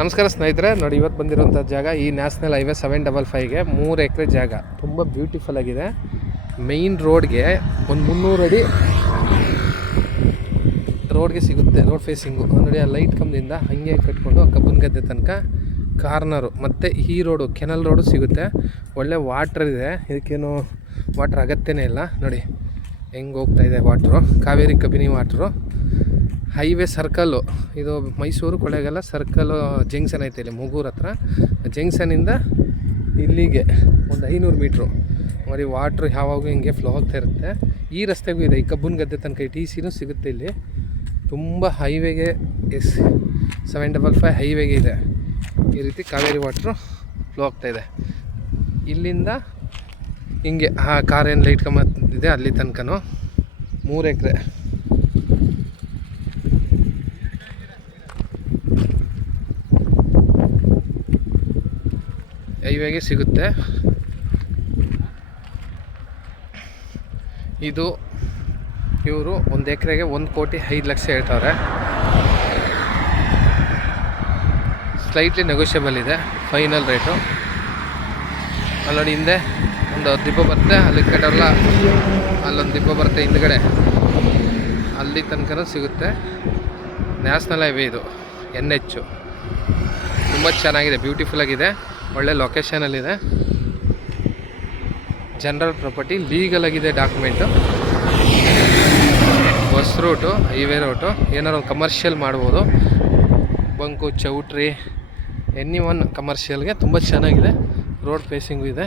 ನಮಸ್ಕಾರ ಸ್ನೇಹಿತರೆ, ನೋಡಿ ಇವತ್ತು ಬಂದಿರೋಂಥ ಜಾಗ ಈ ನ್ಯಾಷನಲ್ ಹೈವೇ 755ಗೆ 3 ಎಕರೆ ಜಾಗ ತುಂಬ ಬ್ಯೂಟಿಫುಲ್ ಆಗಿದೆ. ಮೇಯ್ನ್ ರೋಡ್ಗೆ ಒಂದು 300 ಅಡಿ ರೋಡ್ಗೆ ಸಿಗುತ್ತೆ. ರೋಡ್ ಫೇಸಿಂಗು ನೋಡಿ, ಆ ಲೈಟ್ ಕಂಬದಿಂದ ಹಾಗೆ ಕಟ್ಕೊಂಡು ಆ ಕಬ್ಬನ್ ಗದ್ದೆ ತನಕ ಕಾರ್ನರು ಮತ್ತು ಈ ರೋಡು ಕೆನಲ್ ರೋಡು ಸಿಗುತ್ತೆ. ಒಳ್ಳೆ ವಾಟ್ರ್ ಇದೆ, ಇದಕ್ಕೇನು ವಾಟ್ರ್ ಅಗತ್ಯನೇ ಇಲ್ಲ. ನೋಡಿ ಹೆಂಗೆ ಹೋಗ್ತಾಯಿದೆ water, Kaveri Kabini water. Highway circle ಇದು ಮೈಸೂರು ಕೊಳ್ಳೇಗಾಲ ಸರ್ಕಲ್ಲು ಜಂಕ್ಷನ್ ಐತೆ ಇಲ್ಲಿ ಮೂಗೂರು ಹತ್ರ. ಜಂಕ್ಷನಿಂದ ಇಲ್ಲಿಗೆ ಒಂದು 500 ಮೀಟ್ರು ನೋಡಿ. ವಾಟ್ರು ಯಾವಾಗೂ ಹಿಂಗೆ ಫ್ಲೋ ಆಗ್ತಾ ಇರುತ್ತೆ. ಈ ರಸ್ತೆಗೂ ಇದೆ, ಈ ಕಬ್ಬನ್ ಗದ್ದೆ ತನಕ ಟಿ ಸಿನೂ ಸಿಗುತ್ತೆ ಇಲ್ಲಿ. ತುಂಬ ಹೈವೇಗೆ 755 ಹೈವೇಗೆ ಇದೆ. ಈ ರೀತಿ ಕಾವೇರಿ ವಾಟ್ರು ಫ್ಲೋ ಆಗ್ತಾಯಿದೆ. ಇಲ್ಲಿಂದ ಹಿಂಗೆ ಆ ಕಾರೇನು ಲೈಟ್ ಕಂಬ ಇದೆ ಅಲ್ಲಿ ತನಕನೂ 3 ಎಕರೆ. ಹೈವೇಗೆ ಸಿಗುತ್ತೆ. ಇದು ಇವರು 1 ಎಕರೆಗೆ 1,05,00,000 ಹೇಳ್ತವ್ರೆ. ಸ್ಲೈಟ್ಲಿ ನೆಗೋಷಿಯಬಲ್ ಇದೆ ಫೈನಲ್ ರೇಟು. ಅಲ್ಲೊಂದು ಹಿಂದೆ ಒಂದು ದಿಬ್ಬ ಬರುತ್ತೆ, ಅಲ್ಲಿ ಕಡೆಲ್ಲ ಅಲ್ಲೊಂದು ದಿಬ್ಬ ಬರುತ್ತೆ ಹಿಂದ್ಗಡೆ, ಅಲ್ಲಿ ತನಕ ಸಿಗುತ್ತೆ. ನ್ಯಾಷನಲ್ ಹೈವೇ ಇದು, NH. ತುಂಬ ಚೆನ್ನಾಗಿದೆ, ಬ್ಯೂಟಿಫುಲ್ ಆಗಿದೆ, ಒಳ್ಳೆ ಲೊಕೇಶನಲ್ಲಿದೆ. ಜನರಲ್ ಪ್ರಾಪರ್ಟಿ, ಲೀಗಲ್ ಆಗಿದೆ document. Bus route, highway route, ಏನಾರು ಒಂದು ಕಮರ್ಷಿಯಲ್ ಮಾಡ್ಬೋದು. ಬಂಕು, ಚೌಟ್ರಿ, ಎನಿ ಒನ್ ಕಮರ್ಷಿಯಲ್ಗೆ ತುಂಬ ಚೆನ್ನಾಗಿದೆ. ರೋಡ್ ಫೇಸಿಂಗು ಇದೆ.